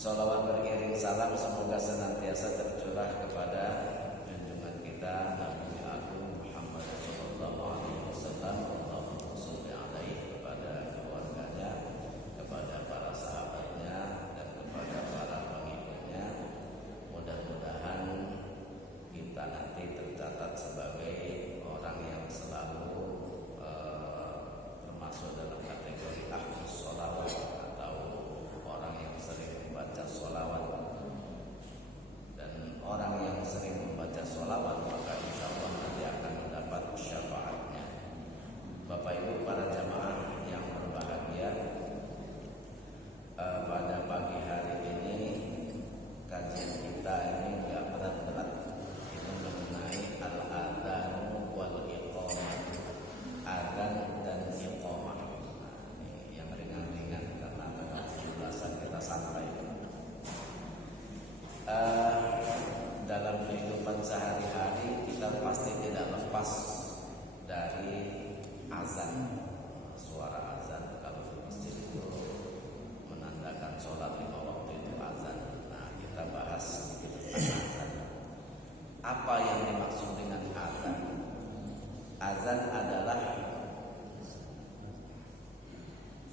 Salawat beriring salam semoga senantiasa tercurah kepada junjungan kita Nabi Agung Muhammad sallallahu alaihi wasallam. Allahumma shalli alaihi, kepada keluarganya, kepada para sahabatnya, dan kepada para pengikutnya. Mudah-mudahan kita nanti tercatat sebagai orang yang selalu termasuk dalam kategori ahli sholawat atau orang yang sering membaca sholawat. Dan orang yang sering membaca sholawat maka insya Allah nanti akan mendapat syafaatnya. Bapak Ibu para jamaah yang berbahagia, pada pagi hari ini kajian kita ini nggak berat-berat. Ini mengenai al-adhan wal iqamah, adzan dan iqamah. Yang ringan-ringan karena memang jelasan kita sampai. Dalam kehidupan sehari-hari kita pasti tidak lepas dari azan. Suara azan kalau di masjid itu menandakan sholat 5 waktu itu azan. Nah, kita bahas sedikit tentang azan. Apa yang dimaksud dengan azan? Azan adalah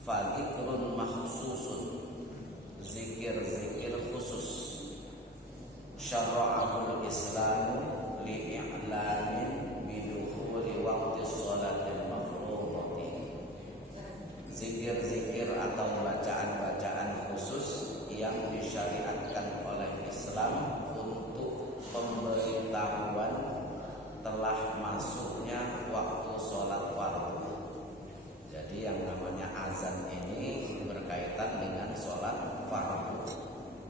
fadikrun makhsusun, zikir-zikir khusus, syara'ahul islamu li'i'lamin bidukhuli waqti sholatil mafruḍati. Zikir-zikir atau bacaan-bacaan khusus yang disyariatkan oleh Islam untuk pemberitahuan telah masuknya waktu sholat fardu. Jadi yang namanya azan ini berkaitan dengan sholat fardu.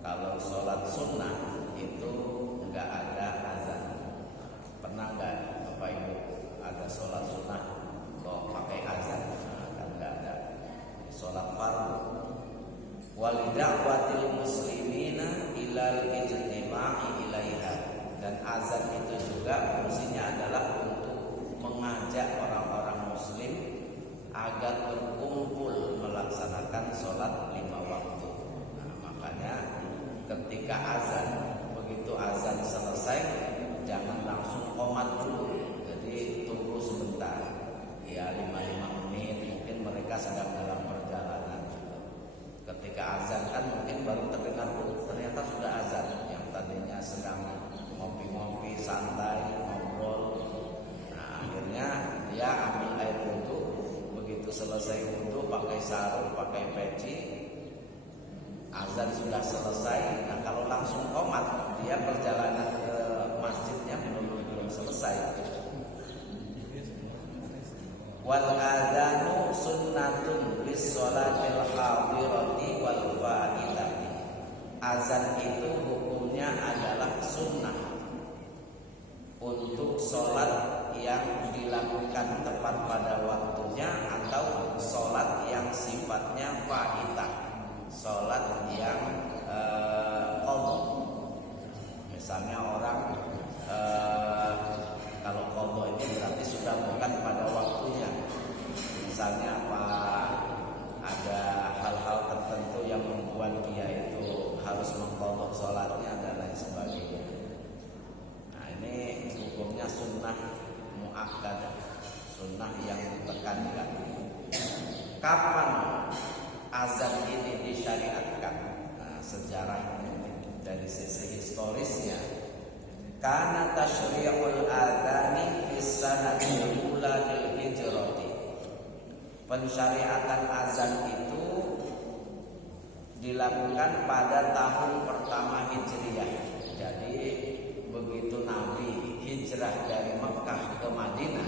Kalau sholat sunnah itu enggak ada azan. Pernah enggak Bapak Ibu ada sholat sunnah kok pakai azan? Nah, kan enggak ada. Sholat fardu. Walida'watil muslimina ilal ijtima'i ilaiha. Dan azan itu juga fungsinya adalah untuk mengajak orang-orang muslim agar berkumpul melaksanakan sholat 5 waktu. Nah, makanya ketika azan, begitu azan selesai jangan langsung qomat dulu. Jadi tunggu sebentar, ya 5 menit, mungkin mereka sedang dalam perjalanan. Ketika azan kan mungkin baru terdengar, ternyata sudah azan. Yang tadinya sedang ngopi-ngopi santai ngobrol, nah akhirnya dia ambil air wudhu. Begitu selesai wudhu pakai sarung, pakai peci, azan sudah selesai. Nah kalau langsung qomat, dia perjalanan ke masjidnya belum selesai. Wal adzanu sunnatun bis sholatil hadirati wal fa'ilati. Azan itu hukumnya adalah sunnah untuk sholat yang dilakukan tepat pada waktunya atau sholat yang sifatnya fa'idah, sholat yang qadha. Misalnya orang kalau qadha ini berarti sudah bukan pada waktunya. Misalnya ada hal-hal tertentu yang membuat dia itu harus mengqadha sholatnya dan lain sebagainya. Nah ini hukumnya sunnah muakkadah, sunnah yang ditekankan. Kapan azan ini disyariatkan? Nah, sejarahnya dari sisi historisnya, kana tasyri'ul adzani fi sanatil ula lil hijrati. Pensyariatan azan itu dilakukan pada tahun pertama Hijriah. Jadi begitu Nabi hijrah dari Mekah ke Madinah,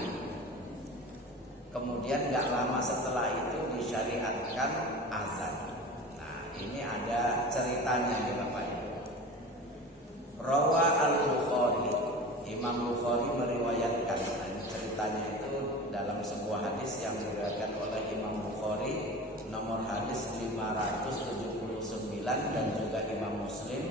kemudian gak lama setelah itu disyariatkan azan. Nah ini ada ceritanya ya Bapak Ibu. Rawa al-Bukhari, Imam Bukhari meriwayatkan. Ceritanya itu dalam sebuah hadis yang diriwayatkan oleh Imam Bukhari, nomor hadis 579, dan juga Imam Muslim.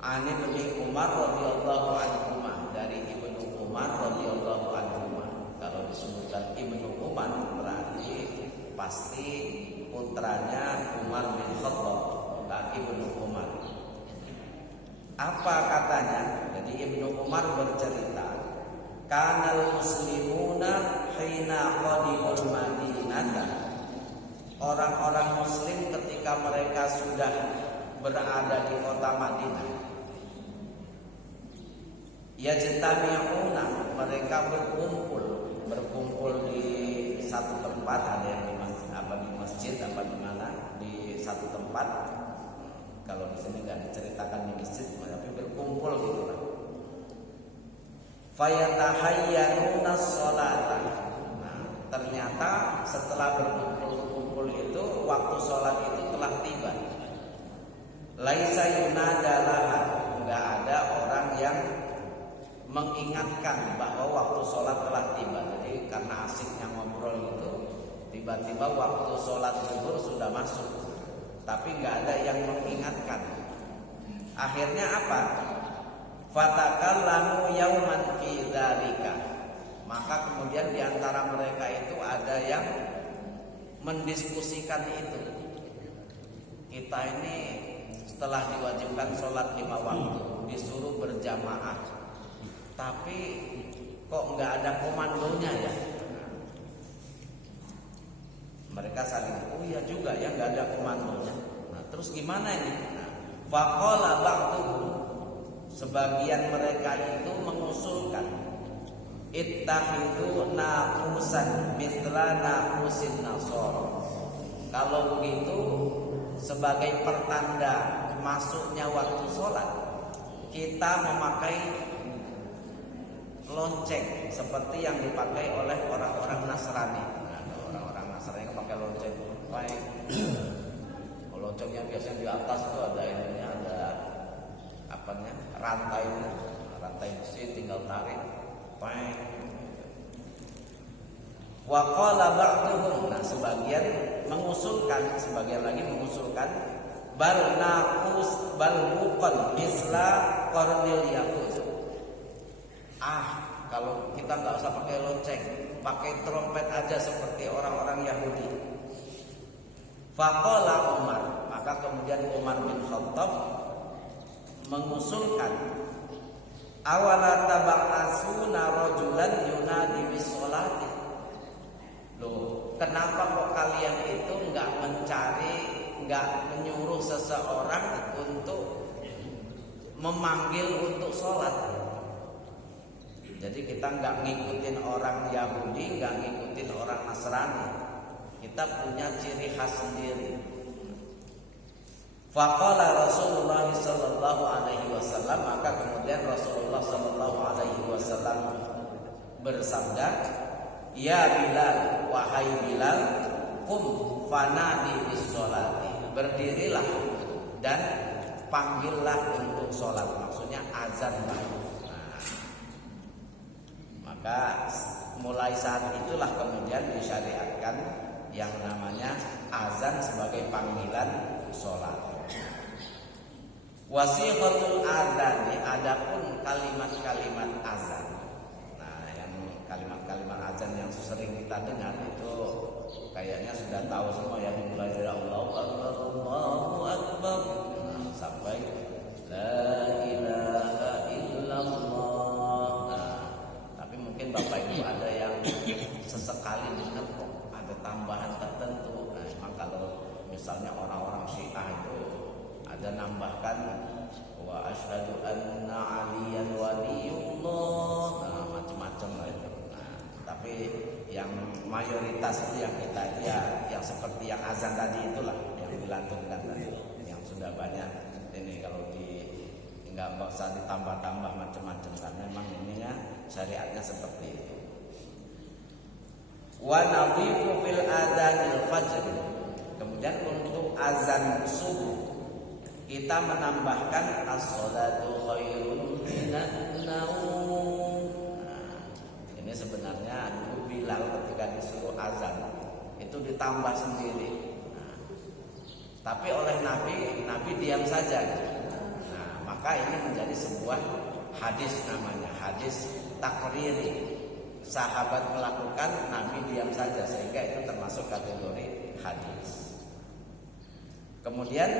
Ani bin Umar radhiyallahu anhu, dari Ibnu Umar radhiyallahu anhu. Kalau disebutkan Ibnu Umar berarti pasti putranya Umar bin Khattab. Tidak Ibnu Umar. Apa katanya? Jadi Ibnu Umar bercerita, kanal muslimuna hina qadimul Madinah. Orang-orang muslim ketika mereka sudah berada di kota Madinah, yajtami'una, mereka berkumpul di satu tempat, ada yang di masjid apa di mana, di satu tempat. Kalau di sini nggak diceritakan di masjid, tapi berkumpul gitu lah. Fayatahayyanuna sholata. Nah, ternyata setelah berkumpul itu waktu sholat itu telah tiba. Laisa yunadalaha, nggak ada orang yang mengingatkan bahwa waktu sholat telah tiba. Jadi karena asiknya ngobrol itu, tiba-tiba waktu sholat zuhur sudah masuk, tapi nggak ada yang mengingatkan. Akhirnya apa? Fatakallamu yauman fi dzalika. Maka kemudian di antara mereka itu ada yang mendiskusikan itu. Kita ini setelah diwajibkan sholat 5 waktu, disuruh berjamaah, tapi kok nggak ada komandonya ya? Mereka saling, oh iya juga ya, nggak ada komandonya. Nah, terus gimana ini? Faqala ba'duhum, sebagian mereka itu mengusulkan, ittakhidhu naqusan mithla naqusin nasara. Kalau begitu, sebagai pertanda masuknya waktu sholat, kita memakai lonceng seperti yang dipakai oleh orang-orang Nasrani. Nah, orang-orang Nasrani yang pakai lonceng, baik. Loncengnya biasanya di atas itu ada ininya, ada apanya, rantai besi, tinggal tarik, baik. Wa qala ba'duhum, nah sebagian lagi mengusulkan bal buqan misla qarnil yahud. Kalau kita nggak usah pakai lonceng, pakai trompet aja seperti orang-orang Yahudi. Faqala Umar, maka kemudian Umar bin Khattab mengusulkan, awala tab'asuna rajulan yunadi bis sholati. Loh, kenapa kok kalian itu nggak menyuruh seseorang untuk memanggil untuk sholat? Jadi kita nggak ngikutin orang Yahudi, nggak ngikutin orang Nasrani. Kita punya ciri khas sendiri. Faqala Rasulullah sallallahu alaihi wasallam, maka kemudian Rasulullah sallallahu alaihi wasallam bersabda, ya Bilal, wahai Bilal, qum fanadi bis sholati, berdirilah dan panggillah untuk sholat, maksudnya azanlah. Maka mulai saat itulah kemudian disyariatkan yang namanya azan sebagai panggilan sholat. Wasiqatul adzan, adapun kalimat-kalimat azan. Nah, yang kalimat-kalimat azan yang sering kita dengar itu kayaknya sudah tahu semua ya, dimulai dari Allahu Akbar, Allahu Akbar, sampai la ilaha illallah. Nah, tapi mungkin Bapak Ibu ada yang sesekali dengar kok ada tambahan tertentu. Nah, memang kalau misalnya orang-orang Syiah itu ada nambahkan wa asyhadu anna aliyan waliyullah, nah macam-macam lah itu. Nah, tapi yang mayoritas itu yang kita itu ya yang seperti yang azan tadi itulah yang dilantunkan tadi, yang sudah banyak ini. Kalau nggak usah ditambah-tambah macam-macam karena memang ininya syariatnya seperti itu. Wa nadhifu fil adzanil fajr, kemudian untuk azan subuh kita menambahkan as-sholatu khairun minan naum. Nah, ini sebenarnya dulu Bilal ketika disuruh azan itu ditambah sendiri. Nah, tapi oleh Nabi diam saja. Nah, maka ini menjadi sebuah hadis, namanya hadis takriri. Sahabat melakukan, Nabi diam saja, sehingga itu termasuk kategori hadis. Kemudian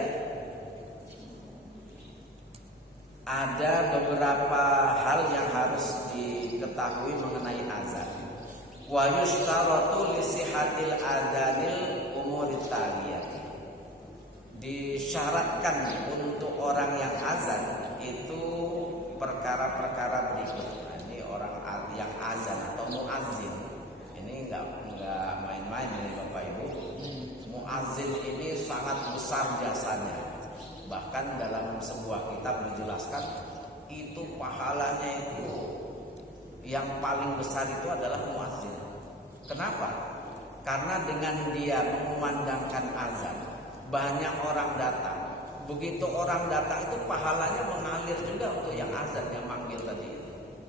ada beberapa hal yang harus diketahui mengenai azan. Wa yushtaratu li sihhatil adzanil umuri taliyah. Disyaratkan untuk orang yang azan itu perkara-perkara berikut. Ini orang yang azan atau muazzin. Ini enggak main-main ini Bapak Ibu. Muazzin ini sangat besar jasanya. Bahkan dalam sebuah kitab dijelaskan itu pahalanya itu yang paling besar itu adalah muazzin. Kenapa? Karena dengan dia mengumandangkan azan, banyak orang datang. Begitu orang datang itu pahalanya mengalir juga untuk yang azan yang manggil tadi.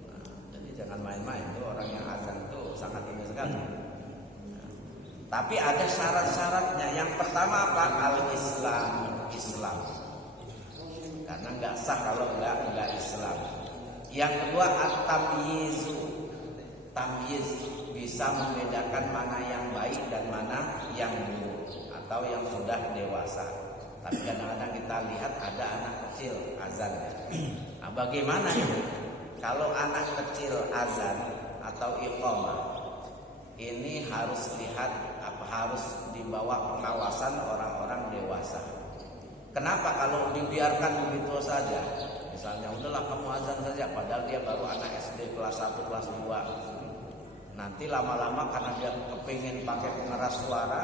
Nah, jadi jangan main-main itu orang yang azan itu sangat ini sekali. Tapi ada syarat-syaratnya. Yang pertama apa? Islam. Karena nggak sah kalau nggak Islam. Yang kedua at-tamyizu. Tamyiz bisa membedakan mana yang baik dan mana yang buruk atau yang sudah dewasa. Tapi kadang-kadang kita lihat ada anak kecil azan. Nah, bagaimana ini? Kalau anak kecil azan atau iqamah, ini harus harus di bawah pengawasan orang-orang dewasa. Kenapa kalau dibiarkan begitu saja? Misalnya udahlah kamu azan saja, padahal dia baru anak SD kelas 1, kelas 2. Nanti lama-lama karena dia kepingin pakai pengeras suara,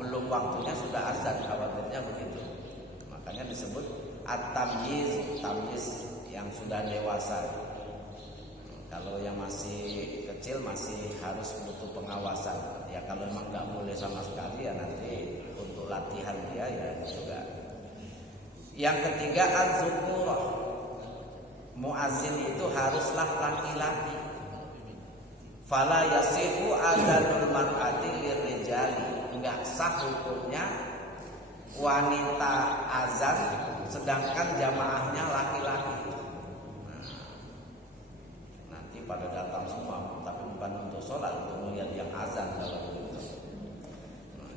belum waktunya sudah azan, khawatirnya begitu. Makanya disebut at-tamyiz, tamyiz yang sudah dewasa. Kalau yang masih kecil masih harus butuh pengawasan. Ya kalau memang nggak boleh sama sekali ya nanti untuk latihan dia ya juga. Yang ketiga az-zukurah. Muazzin itu haruslah laki-laki. Fala yasihu adzanul mar'ati lirijali. Enggak sah hukumnya wanita azan sedangkan jamaahnya laki-laki. Nanti pada datang semua, tapi bukan untuk sholat, untuk melihat yang azan kalau begitu.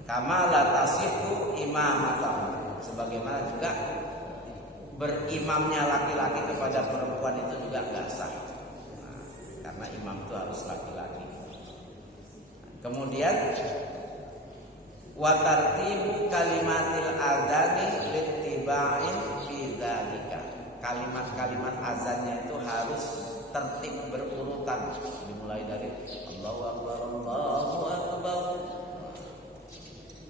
Kama la tasihu imamatan. Sebagaimana juga berimamnya laki-laki kepada perempuan itu juga enggak sah. Karena imam itu harus laki-laki. Kemudian wa tartibu kalimatil adzani littiba'in fi dzalika. Kalimat-kalimat azannya itu harus tertib berurutan, dimulai dari Allahu Akbar, Allahu Akbar,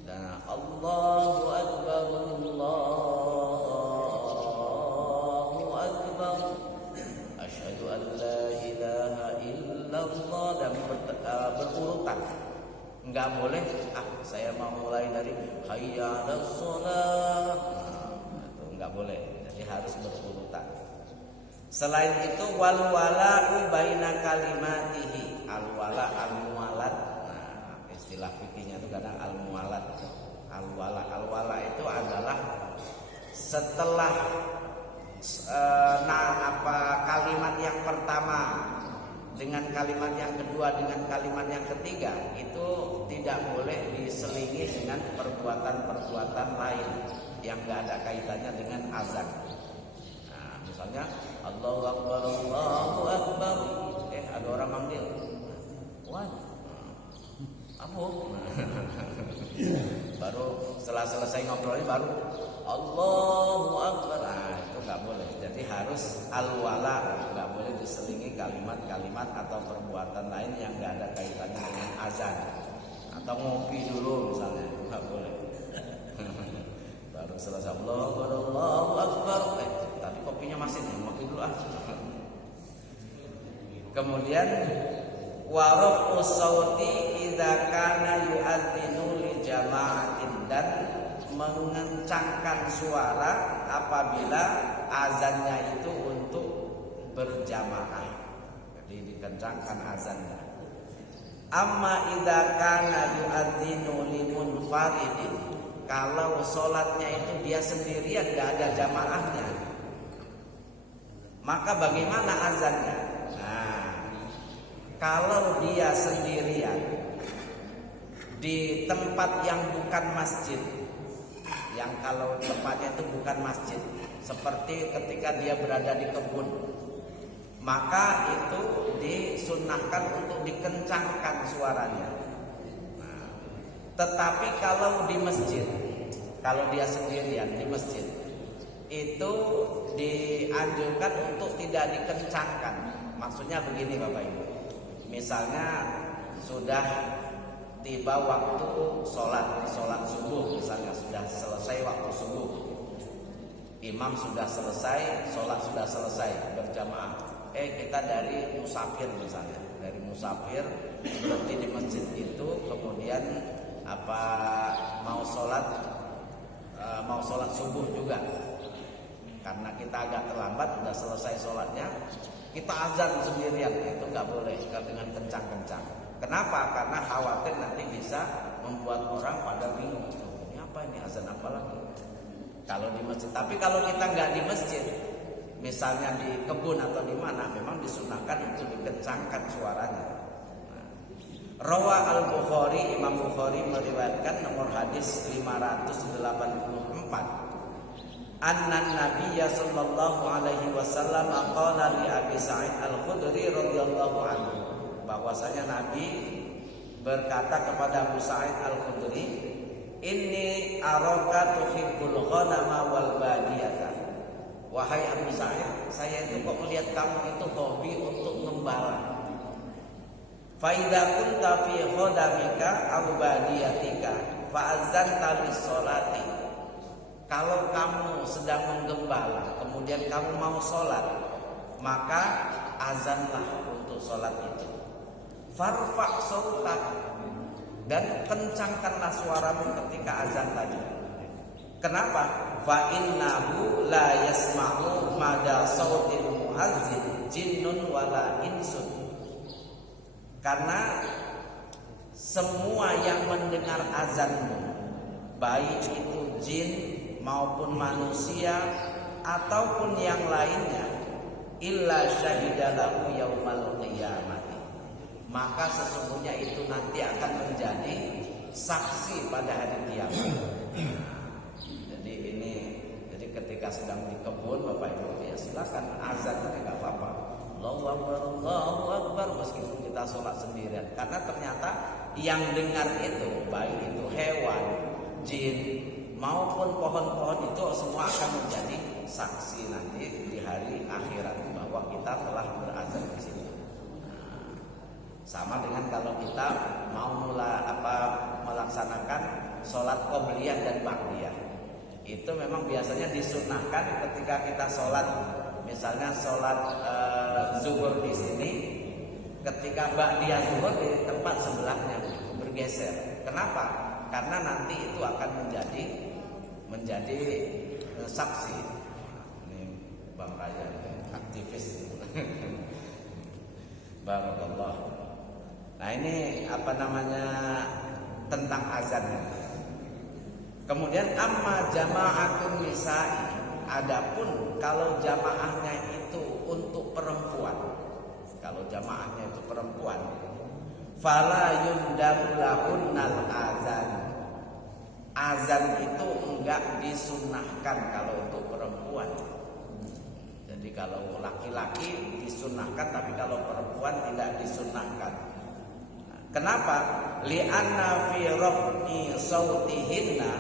dan Allahu Akbar, Allahu Akbar, asyhadu an la ilaha illallah, dan berurutan. Enggak boleh saya mau mulai dari hayya 'alas shalah. Itu enggak boleh. Jadi harus berurutan. Selain itu wal wala'u baina kalimatihi. Al wala al mualat. Nah, istilah fikihnya itu kadang al mualat. Al wala itu adalah setelah kalimat yang pertama dengan kalimat yang kedua dengan kalimat yang ketiga itu tidak boleh diselingi dengan perbuatan-perbuatan lain yang enggak ada kaitannya dengan azan. Nah, misalnya Allahu Akbar, Allahu Akbar. Ada orang manggil. Wan. Apa? Baru setelah selesai ngobrolnya baru Allahu Akbar. Nah, itu enggak boleh. Jadi harus al-wala, enggak boleh diselingi kalimat-kalimat atau perbuatan lain yang enggak ada kaitannya dengan azan. Atau ngopi dulu misalnya, itu enggak boleh. Baru selesai Allahu Akbar. Tadi kopinya masih nih, ngopi dulu ah. Kemudian warofu sauti idza kana yu'adzinu li jama'atin, dan mengencangkan suara apabila azannya itu untuk berjamaah. Jadi dikencangkan azannya. Amma idza kana yu'adzinu li munfaridin, kalau sholatnya itu dia sendirian enggak ada jamaahnya, maka bagaimana azannya? Nah, kalau dia sendirian di tempat yang bukan masjid, yang kalau tempatnya itu bukan masjid, seperti ketika dia berada di kebun, maka itu disunnahkan untuk dikencangkan suaranya. Nah, tetapi kalau di masjid, kalau dia sendirian di masjid, itu dianjurkan untuk tidak dikencangkan. Maksudnya begini Bapak Ibu, misalnya sudah tiba waktu sholat subuh, misalnya sudah selesai waktu subuh, imam sudah selesai, sholat sudah selesai berjamaah. Kita dari musafir misalnya, dari musafir berarti di masjid itu, kemudian mau sholat subuh juga. Karena kita agak terlambat, sudah selesai sholatnya, kita azan sendirian, itu nggak boleh dengan kencang-kencang. Kenapa? Karena khawatir nanti bisa membuat orang pada bingung. Ini apa ini, azan apa lagi? Kalau di masjid. Tapi kalau kita nggak di masjid, misalnya di kebun atau di mana, memang disunahkan untuk dikencangkan suaranya. Rawa al-Bukhari, Imam Bukhari meriwayatkan nomor hadis 584. Anna Nabiyya sallallahu alaihi wasallam qala li Abi Sa'id Al-Khudri radhiyallahu anhu, bahwasanya Nabi berkata kepada Abu Sa'id Al-Khudri, "Inni araka tuhibbul ghanama wal badiyata." Wahai Abu Sa'id, saya itu kok melihat kamu itu hobi untuk ngembala. Fa idza kunta fi khadamika aw badiyatika fa azanta lis sholati. Kalau kamu sedang menggembala, kemudian kamu mau sholat, maka azanlah untuk sholat itu. Farfa' sautak, dan kencangkanlah suaramu ketika azan tadi. Kenapa? Fa innahu la yasma'u mada sautil muazzin jinnun wala insun. Karena semua yang mendengar azanmu, baik itu jin maupun manusia ataupun yang lainnya, illa syahidalahu yaumal qiyamati, maka sesungguhnya itu nanti akan menjadi saksi pada hari kiamat. Jadi ketika sedang di kebun Bapak Ibu, ya silakan azan, tidak apa-apa. Allahu Akbar, Allahu Akbar, meskipun kita sholat sendirian. Karena ternyata yang dengar itu, baik itu hewan, jin maupun pohon-pohon, itu semua akan menjadi saksi nanti di hari akhirat bahwa kita telah berazan di sini. Nah, sama dengan kalau kita mau melaksanakan sholat qobliyah dan ba'diyah, itu memang biasanya disunnahkan ketika kita sholat, misalnya sholat zuhur di sini, ketika ba'diyah zuhur di tempat sebelahnya bergeser. Kenapa? Karena nanti itu akan menjadi saksi. Ini Bang Raya, aktivis. Barakallah. Nah ini tentang azan. Kemudian amma jama'atun nisa'i, adapun kalau jamaahnya itu untuk perempuan, kalau jamaahnya itu perempuan, fala yundamu lahunnal azan. Azan itu enggak disunnahkan kalau untuk perempuan. Jadi kalau laki-laki disunnahkan, tapi kalau perempuan tidak disunnahkan. Kenapa? Li'anna fi raf'i sautihinna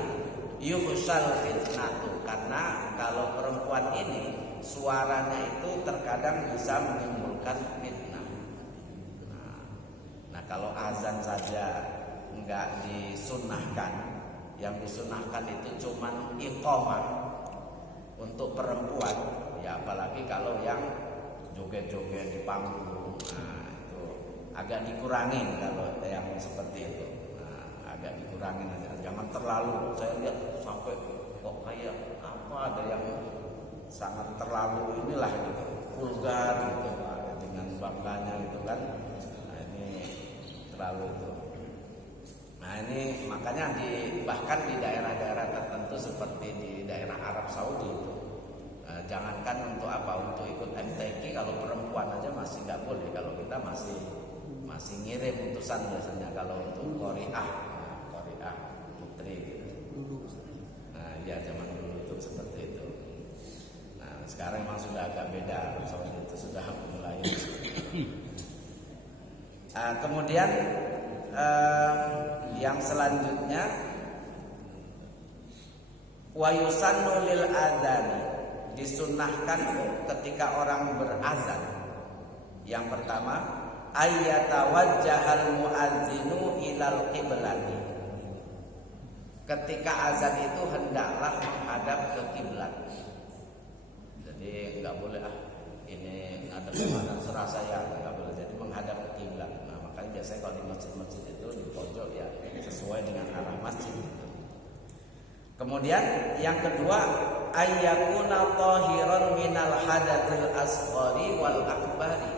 yuhsal fitnatu. Karena kalau perempuan ini suaranya itu terkadang bisa menimbulkan fitnah. Nah, kalau azan saja enggak disunnahkan, yang disunnahkan itu cuman iqamah untuk perempuan, ya apalagi kalau yang joget-joget di panggung, nah itu agak dikurangin kalau yang seperti itu. Nah, agak dikurangin aja, jangan terlalu. Saya lihat sampai kok kayak apa, ada yang sangat terlalu inilah gitu, vulgar gitu, dengan bangganya gitu kan. Nah ini terlalu itu. Nah ini makanya bahkan di daerah-daerah tertentu seperti di daerah Arab Saudi itu, jangankan untuk untuk ikut MTQ, kalau perempuan aja masih nggak boleh. Kalau kita masih ngirim utusan biasanya kalau untuk qari'ah putri gitu. Nah ya zaman dulu itu seperti itu. sekarang memang sudah agak beda, Saudi itu sudah mulai. Kemudian yang selanjutnya wa yusannu lil adzani, disunnahkan ketika orang berazan. Yang pertama, ayyatawajjahal muadzinu ilal qiblati. Ketika azan itu hendaklah menghadap ke kiblat. Jadi enggak boleh ini ngadep kemana serah saya, enggak boleh. Jadi menghadap ke kiblat. Nah, makanya biasanya kalau di masjid-masjid itu di pojok ya sesuai dengan arah masjid gitu. Kemudian yang kedua, ayyakuna tahiran minal hadatsil asghari wal akbari.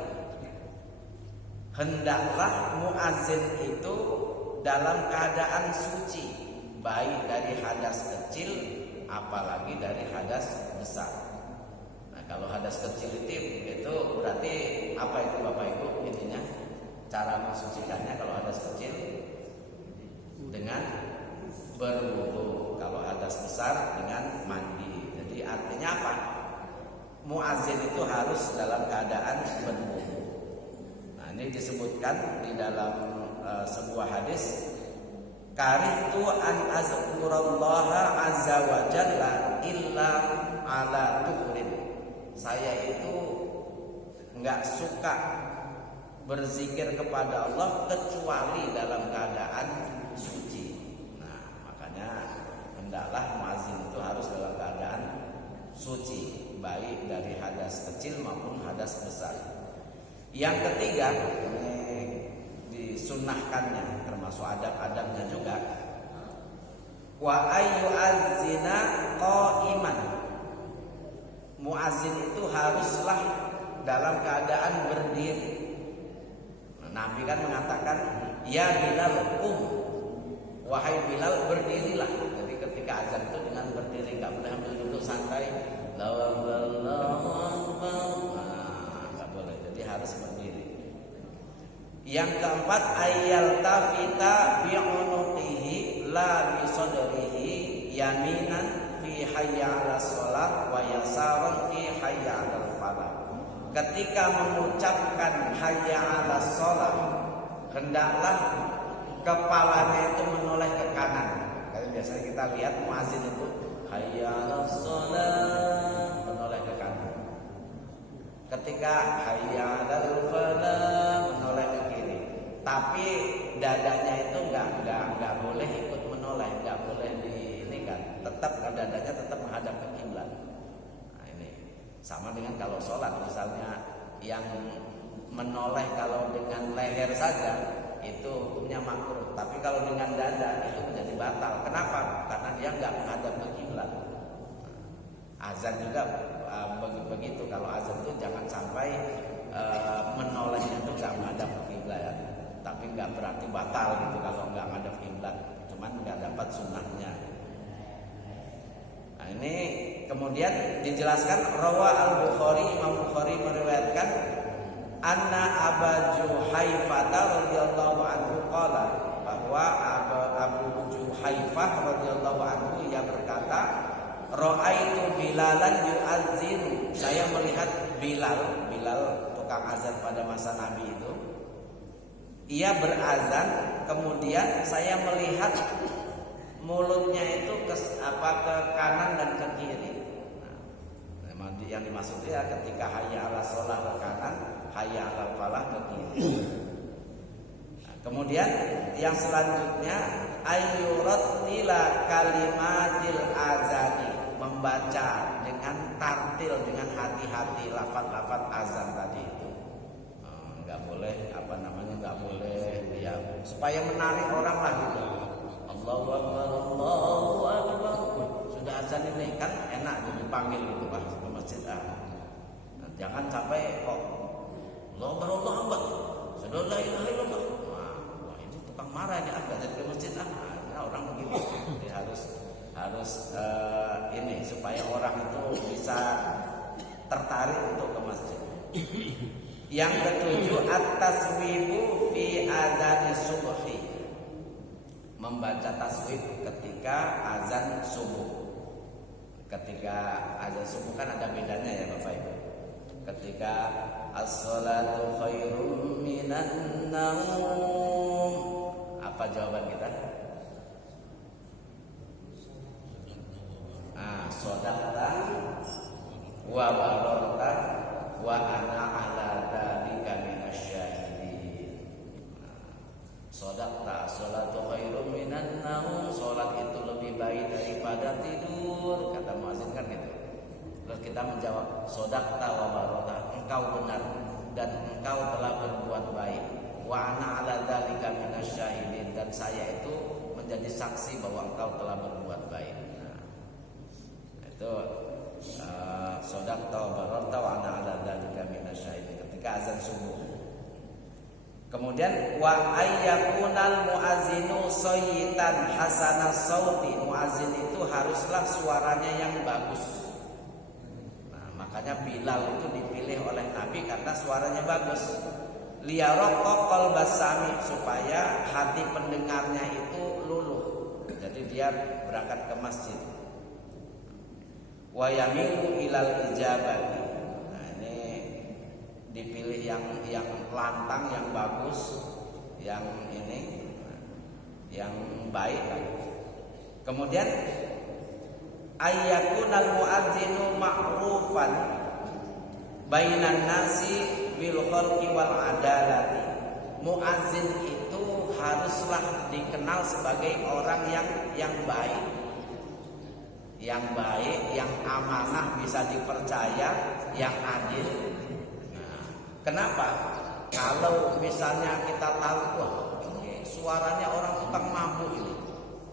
Hendaklah muazin itu dalam keadaan suci, baik dari hadas kecil apalagi dari hadas besar. Nah, kalau hadas kecil itu berarti apa itu Bapak Ibu intinya? Cara mensucikannya kalau hadas kecil dengan berwudu, kalau hadas besar dengan mandi. Jadi artinya apa? Muazin itu harus dalam keadaan berwudu. Nah, ini disebutkan di dalam sebuah hadis, karihtu an azkurallaha azza wa jalla illa ala tuhrin. Saya itu enggak suka berzikir kepada Allah kecuali dalam keadaan suci. Nah, makanya hendaklah muazin itu harus dalam keadaan suci, baik dari hadas kecil maupun hadas besar. Yang ketiga, ini disunnahkannya termasuk adab-adabnya juga, wa ayyu'azzina qa'iman. Muazin itu haruslah dalam keadaan berdiri. Nabi kan mengatakan, ya Bilal wahai Bilal berdirilah. Jadi ketika azan itu dengan berdiri, nggak boleh ambil duduk santai. Nggak boleh. Jadi harus berdiri. Yang keempat, ayyal tafita bi'unuqihi la bi sadrihi yaminan fi hayya 'alas shalah wa yasaran fi hayya 'alal falah. Ketika mengucapkan hayya 'alas shalah, hendaklah kepalanya itu menoleh ke kanan. Kalau biasanya kita lihat muazin itu hayya 'alas shalah menoleh ke kanan. Ketika hayya 'alal falah menoleh ke kiri. Tapi dadanya itu enggak boleh ikut menoleh, enggak boleh di ini kan. Tetap dadanya tetap menghadap ke kiblat. Sama dengan kalau sholat, misalnya yang menoleh kalau dengan leher saja itu hukumnya makruh, tapi kalau dengan dada itu menjadi batal. Kenapa? Karena dia nggak menghadap ke kiblat. Azan juga begitu. Kalau azan itu jangan sampai menolehnya itu nggak menghadap ke kiblat, tapi nggak berarti batal gitu kalau nggak menghadap kiblat, cuman nggak dapat sunnahnya. Nah, ini kemudian dijelaskan rawa al-Bukhari, Imam Bukhari meriwayatkan anna Abu Juhaifah radhiyallahu anhu qala, bahwa Abu Juhaifah radhiyallahu anhu ia berkata, ra'aitu Bilalan yu'adzinu. Saya melihat Bilal tukang azan pada masa Nabi itu. Ia berazan, kemudian saya melihat mulutnya itu ke kanan dan ke kiri. Nah, yang dimaksud ya ketika hayya 'alas shalah ke kanan, hayya 'alal falah ke kiri. Nah, kemudian yang selanjutnya ayyurattila kalimatil azani, membaca dengan tartil, dengan hati-hati lafaz-lafaz azan tadi itu. Enggak boleh enggak boleh ya supaya menarik orang lah gitu. Allahu Akbar, Allahu Akbar. Sudah azan ini kan enak dipanggil gitu Pak ke masjid. Nah, jangan sampai kok Allahu Akbar, Allahu Akbar. Sudah la ilaha illallah. Wah, ini tukang marah ini agak dari ke masjid Nah, orang begini. Jadi harus ini supaya orang itu bisa tertarik untuk ke masjid. Yang ketujuh, at-taswibu fi adzan subhi, membaca taswib ketika azan subuh. Ketika azan subuh kan ada bedanya ya Bapak Ibu. Ketika as-salatu khairum minan naum, apa jawaban kita? Sodaqta wa bararta wa ana ala dzalika minasyahidin. Sodaqta, salatu khairum minan naum, salat itu lebih baik daripada tidur, kata muazin kan gitu. Terus kita menjawab, sodaqta wa bararta, engkau benar dan engkau telah berbuat baik. Wa ana ala dzalika minasyahidin, dan saya itu menjadi saksi bahwa engkau telah berbuat baik. Itu sodaqta wa bararta wa ana ala dzalika minasyahidin ketika azan subuh. Kemudian wa ayyakunal muazzinu sayyitan hasanas sauti, muazzin itu haruslah suaranya yang bagus. Nah, makanya Bilal itu dipilih oleh Nabi karena suaranya bagus. Liyaraqqa qalbas sami, supaya hati pendengarnya itu luluh. Jadi dia berangkat ke masjid. Wa yamilu ilal ijabati. Nah, ini dipilih yang lantang, yang bagus, yang ini, yang baik. Kemudian ayyakunal muadzinu ma'rufan bainan nasi bil khalqi wal adalati. Muadzin itu haruslah dikenal sebagai orang yang baik. Yang baik, yang amanah, bisa dipercaya, yang adil. Nah, kenapa? Kalau misalnya kita tahu, wah ini suaranya orang utang mampu ini.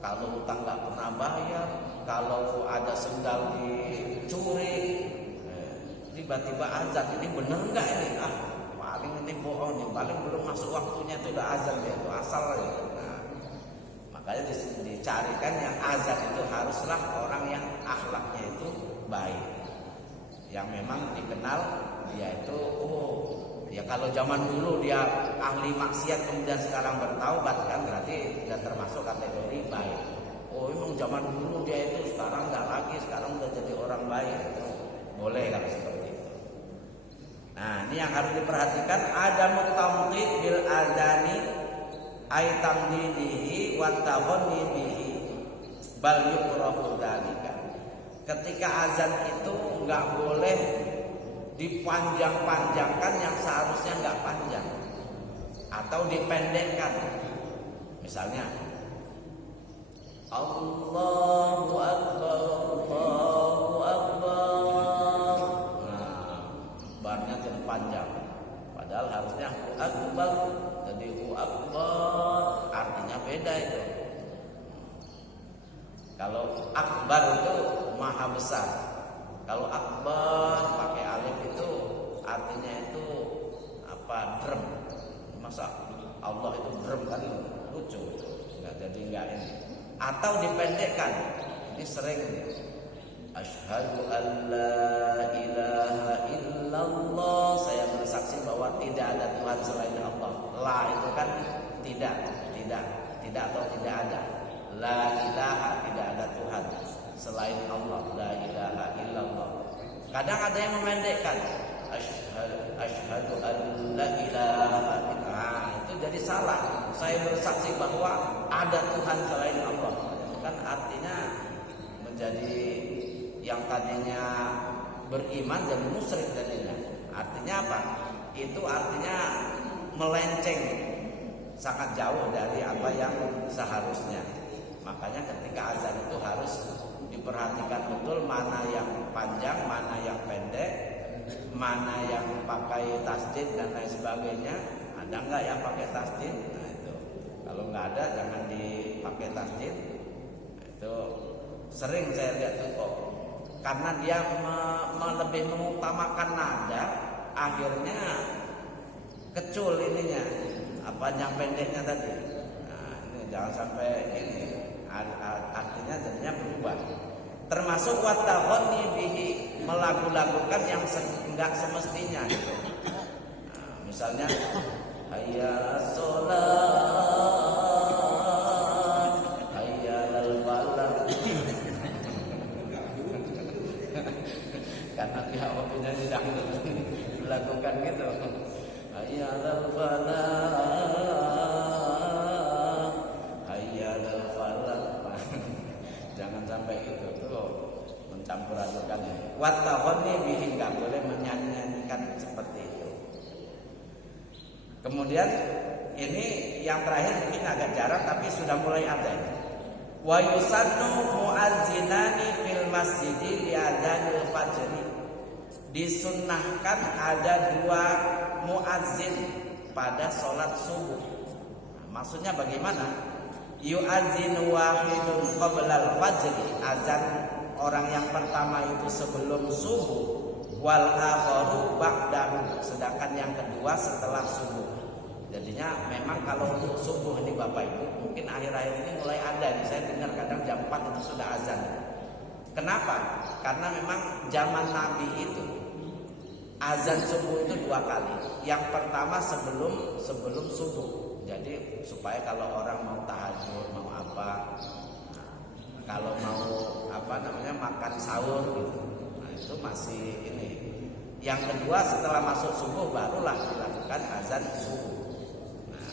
Kalau utang nggak pernah bayar, kalau ada sendal dicuri, tiba-tiba azan, ini bener nggak ini? Paling ini bohong nih, paling belum masuk waktunya itu udah azan ya, itu asal ya. Makanya dicarikan yang azan itu haruslah orang yang akhlaknya itu baik, yang memang dikenal dia itu ya kalau zaman dulu dia ahli maksiat kemudian sekarang bertaubat kan berarti dia termasuk kategori baik. Memang zaman dulu dia itu sekarang nggak lagi, sekarang udah jadi orang baik, itu boleh kalau seperti itu. Nah, ini yang harus diperhatikan, ada mutamqid bil azani ay tamdidihi wa taghanni bihi bal yukrahu dzalika. Ketika azan itu enggak boleh dipanjang-panjangkan yang seharusnya enggak panjang atau dipendekkan. Misalnya Allahu akbar, Allahu akbar. Nah, barnya jadi panjang. Padahal harusnya akbar, jadi akbar artinya beda itu. Kalau akbar itu maha besar. Kalau akbar pakai alif itu artinya itu apa? Drum. Masa Allah itu drum kan lucu. Enggak jadi enggak ini. Atau dipendekkan. Ini sering ini. Asyhadu an la ilaha illallah, saya bersaksi bahwa tidak ada Tuhan selain Allah. La itu kan tidak atau tidak ada. La ilaha, tidak ada Tuhan selain Allah. La ilaha illallah. Kadang ada yang memendekkan. Asyhadu an la ilaha illallah. Itu jadi salah. Saya bersaksi bahwa ada Tuhan selain Allah. Itu kan artinya menjadi yang tadinya beriman jadi musyrik jadinya. Artinya apa? Itu artinya melenceng sangat jauh dari apa yang seharusnya. Makanya ketika azan itu harus diperhatikan betul mana yang panjang, mana yang pendek, mana yang pakai tasdid dan lain sebagainya. Ada nggak yang pakai tasdid? Nah itu. Kalau nggak ada jangan dipakai tasdid. Nah, itu sering saya lihat tuh kok. Karena dia lebih mengutamakan nada, akhirnya kecul ininya, apa yang pendeknya tadi. Nah, ini jangan sampai ini artinya jadinya berubah. Termasuk wataghanni bihi, melagu-lagukan yang enggak semestinya gitu. Nah, misalnya hayya sholat, hayya lal falah. wa taghanni bihi, enggak boleh menyanyikan seperti itu. Kemudian ini yang terakhir mungkin agak jarang tapi sudah mulai ada ini. Wa yusannu muazzinani fil masjidi li'adzanil fajri. Disunnahkan ada 2 muazzin pada sholat subuh. Maksudnya bagaimana? Yu'adzinu wahidun qablal fajri, azan orang yang pertama itu sebelum subuh, wal akharu ba'dahu, sedangkan yang kedua setelah subuh. Jadinya memang kalau untuk subuh ini Bapak Ibu, mungkin akhir-akhir ini mulai ada nih, saya dengar kadang jam 4 itu sudah azan. Kenapa? Karena memang zaman Nabi itu azan subuh itu 2 kali. Yang pertama sebelum subuh. Jadi supaya kalau orang mau tahajud, mau apa, kalau mau makan sahur gitu, nah itu masih ini. Yang kedua setelah masuk subuh barulah dilakukan azan subuh. Nah,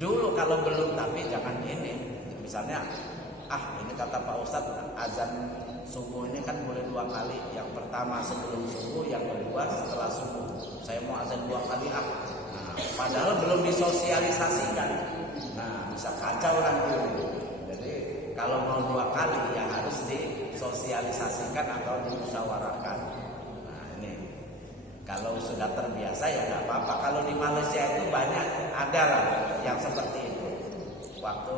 dulu kalau belum tapi jangan ini. Misalnya, ini kata Pak Ustadz, azan subuh ini kan boleh 2 kali. Yang pertama sebelum subuh, yang kedua setelah subuh. Saya mau azan 2 kali padahal belum disosialisasikan. Nah, bisa kacau nanti. Jadi kalau mau 2 kali ya harus disosialisasikan atau dimusyawarahkan. Nah, ini kalau sudah terbiasa ya nggak apa-apa. Kalau di Malaysia itu banyak ada lah yang seperti itu. Waktu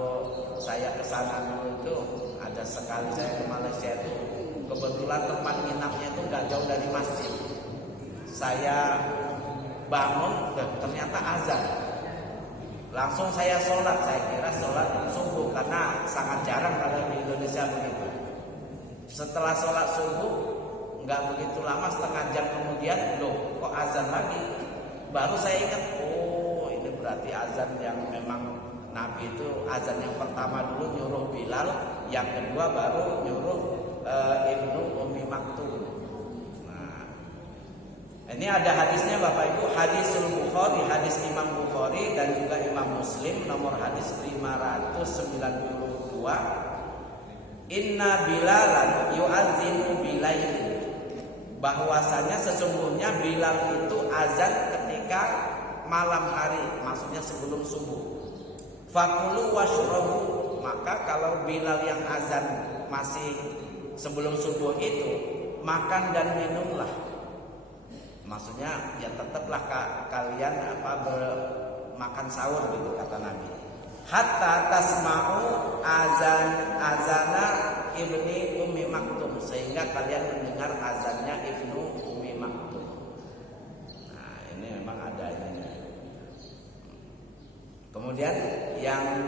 saya ke sana dulu itu ada sekali saya ke Malaysia itu kebetulan tempat nginapnya itu nggak jauh dari masjid. Saya bangun ternyata azan. Langsung saya sholat, saya kira sholat subuh karena sangat jarang kalau di Indonesia begitu. Setelah sholat subuh nggak begitu lama, setengah jam kemudian kok azan lagi. Baru saya ingat, ini berarti azan yang memang Nabi itu azan yang pertama dulu nyuruh Bilal, yang kedua baru nyuruh Ibnu Ummi Maktum. Ini ada hadisnya Bapak Ibu, hadisul Bukhari, hadis Imam Bukhari dan juga Imam Muslim, nomor hadis 592. Inna Bilalan yu'adzinu bilailin. Bahwasanya sesungguhnya Bilal itu azan ketika malam hari, maksudnya sebelum subuh. Fakulu washrabu, maka kalau Bilal yang azan masih sebelum subuh itu, makan dan minumlah. Maksudnya ya tetaplah kalian makan sahur gitu kata Nabi. Hatta tasma'u azana ibni Ummi Maktum, sehingga kalian mendengar azannya Ibnu Ummi Maktum. Nah, ini memang ada ini. Kemudian yang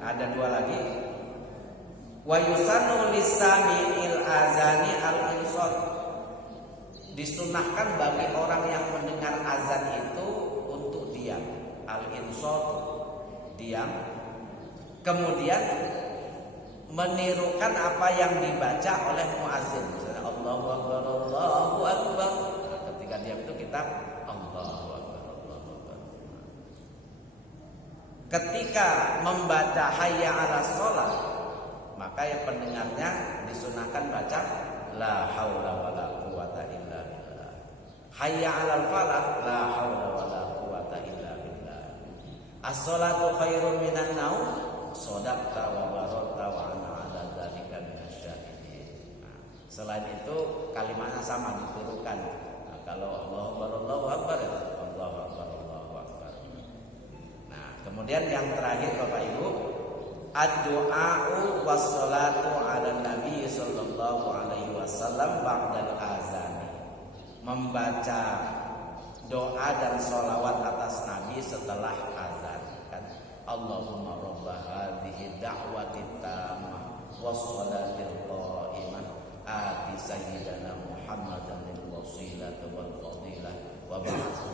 ada 2 lagi. Wa yusannu lisami'il azani al-insat. Disunahkan bagi orang yang mendengar azan itu untuk diam, al-insat, diam. Kemudian menirukan apa yang dibaca oleh muazzin. Misalnya Allahu Akbar, Allahu Akbar. Ketika diam itu kita Allahu Akbar, Allahu Akbar. Ketika membaca hayya 'alas shalah, maka yang pendengarnya disunahkan baca la haula wala quwata illa billah. Hayya 'alal falah, la haula wala quwata illa billah. As-shalatu khairum minan naum, shadaqta wa barakta wa ana 'ala dzalika minasyahidin. Nah, selain itu kalimatnya sama diturukan. Nah, kalau Allahu Akbar ya Allahu Akbar, Allahu Akbar. Nah, kemudian yang terakhir Bapak Ibu, ad-du'a'u was-salatu 'alan nabi sallallahu alaihi wasallam ba'dal azan. Membaca doa dan sholawat atas Nabi setelah azan, kan? Allahumma rabba hadhihi da'wati tammah was-salatil qa'imah ati sayyidana Muhammadan al-wasilata wal fadilah wa ba'athu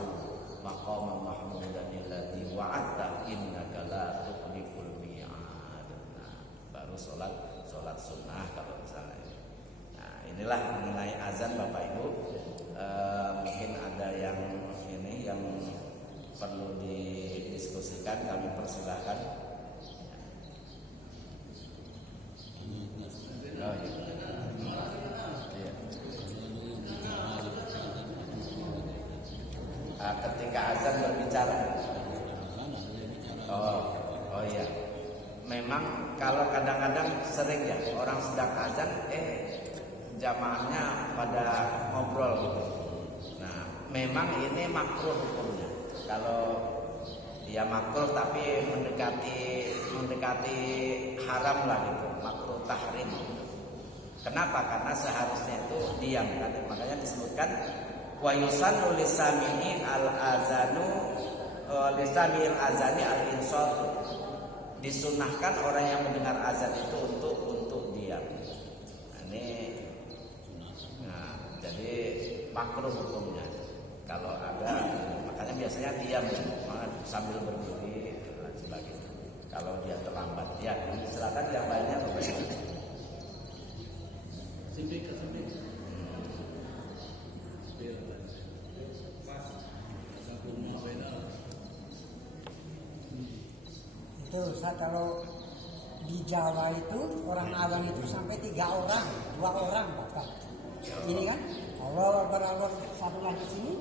maqaman mahmudan alladhi wa'adta innaka la tukhliful mi'ad. Baru sholat sunnah kalau misalnya. Nah, inilah mengenai azan Bapak Ibu. Mungkin ada yang ini yang perlu didiskusikan, kami persilahkan. Oh, iya. Iya. memang kalau kadang-kadang sering ya orang sedang azan jamaahnya pada ngobrol gitu. Nah, memang ini makruh hukumnya. Kalau ya makruh tapi mendekati haram lah gitu, makruh tahrim. Kenapa? Karena seharusnya itu diam kan. Makanya disebutkan wa yusannu lisami'i al-azanu lisami'il azani al-insat. Disunahkan orang yang mendengar azan itu untuk diam. Nah, jadi makruh hukumnya. Kalau ada, makanya biasanya diam sambil berdiri dan sebagainya. Kalau dia terlambat, ya silakan yang lainnya berbeda. Itu kalau di Jawa itu orang awam itu sampai 3 orang, 2 orang bahkan. Ini kan Allah Akbar satu lagi sini,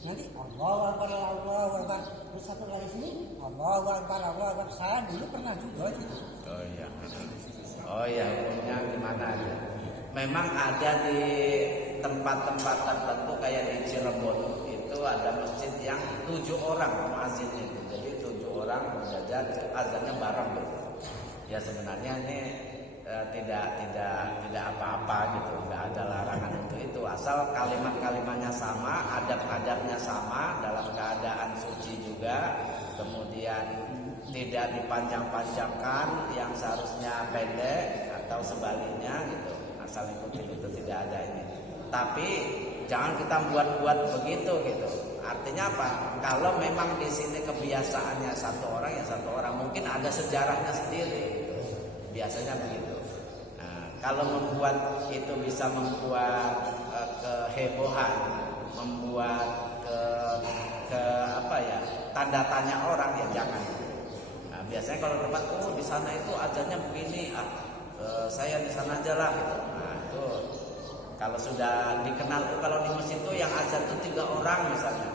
nanti Allah Akbar terus satu lagi sini, Allah Akbar. Saya dulu pernah juga gitu. Oh iya, hukumnya gimana ya? Memang ada di tempat-tempat tertentu kayak di Cirebon itu ada masjid yang 7 orang muazzinnya itu. Jadi 7 orang berjajar azannya bareng gitu. Ya sebenarnya ini tidak apa-apa gitu, nggak ada larangan untuk itu. Asal kalimat-kalimatnya sama, adab-adabnya sama, dalam keadaan suci juga, kemudian tidak dipanjang-panjangkan yang seharusnya pendek atau sebaliknya gitu. Asal ikutin itu tidak ada ini. Tapi jangan kita buat-buat begitu gitu. Artinya apa? Kalau memang di sini kebiasaannya satu orang, mungkin ada sejarahnya sendiri gitu. Biasanya begitu. Nah, kalau membuat itu bisa membuat kehebohan, membuat tanda tanya orang, ya jangan. Nah, biasanya kalau tempat di sana itu azannya begini, saya di sana aja lah gitu. Nah, itu kalau sudah dikenal tuh, kalau di masjid itu yang azan itu 3 orang misalnya,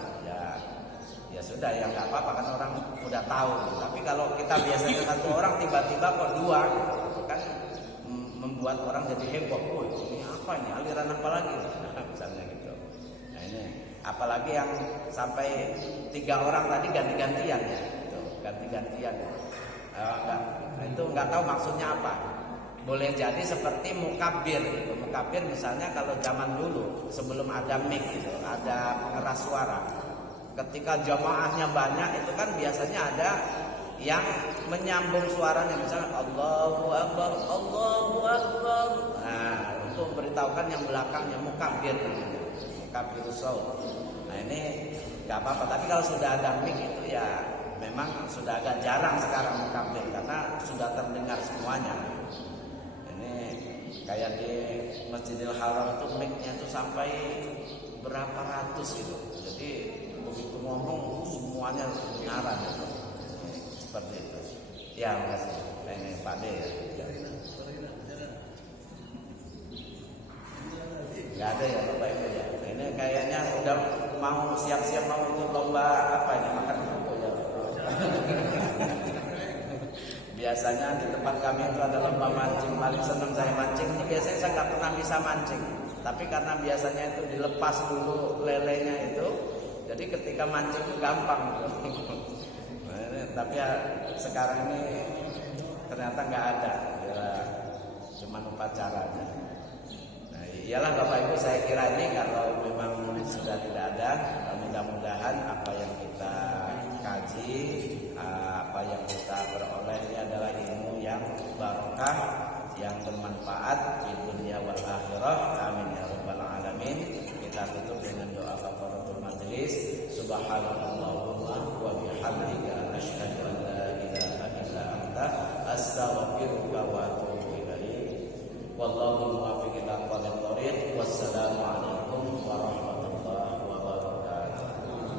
ya sudah, ya nggak apa-apa kan orang udah tahu. Tapi kalau kita biasanya 1 orang tiba-tiba kok 2 gitu, kan membuat orang jadi heboh. Ini apa ini, aliran apa lagi? Nah, misalnya gitu. Nah ini apalagi yang sampai 3 orang tadi ganti-gantian ya, gitu, ganti-gantian. Itu nggak tahu maksudnya apa. Boleh jadi seperti mukabbir gitu. Mukabbir misalnya kalau zaman dulu sebelum ada mic gitu, ada pengeras suara. Ketika jamaahnya banyak itu kan biasanya ada yang menyambung suaranya, misalnya Allahu Akbar, Allahu Akbar. Nah, untuk memberitahukan yang belakangnya, mukabbir namanya. Mukabbir shaut. Nah, ini enggak apa-apa, tapi kalau sudah ada mic itu ya memang sudah agak jarang sekarang mukabbir karena sudah terdengar semuanya. Kayak di Masjidil Haram itu mic-nya itu sampai berapa ratus gitu. Jadi begitu ngomong semuanya kedengaran gitu. Seperti itu. Ya, makasih. Ini Pak D ya. Enggak ada ya Bapak Ibu ya. Ini kayaknya udah mau siap-siap mau ikut lomba apa ini, makan kerupuk ya. Biasanya di tempat kami itu ada lomba mancing. Paling senang saya mancing. Ini biasanya saya nggak pernah bisa mancing. Tapi karena biasanya itu dilepas dulu lelenya itu, jadi ketika mancing itu gampang. Nah, tapi ya sekarang ini ternyata nggak ada. Ya, cuma upacara aja. Nah, iyalah Bapak Ibu, saya kira ini kalau memang sudah tidak ada, mudah-mudahan apa yang kita kaji, apa yang kita peroleh ini adalah ilmu yang barokah, yang bermanfaat di dunia wal akhirah. Amin ya rabbal alamin. Kita tutup dengan doa kafaratul majelis. Subhanallahumma wa bihamdika asyhadu an la ilaha illa anta astaghfiruka wa atubu ilaik. Wallahu muwaffiq ila aqwamit thoriq. Wassalamu alaikum warahmatullahi wabarakatuh.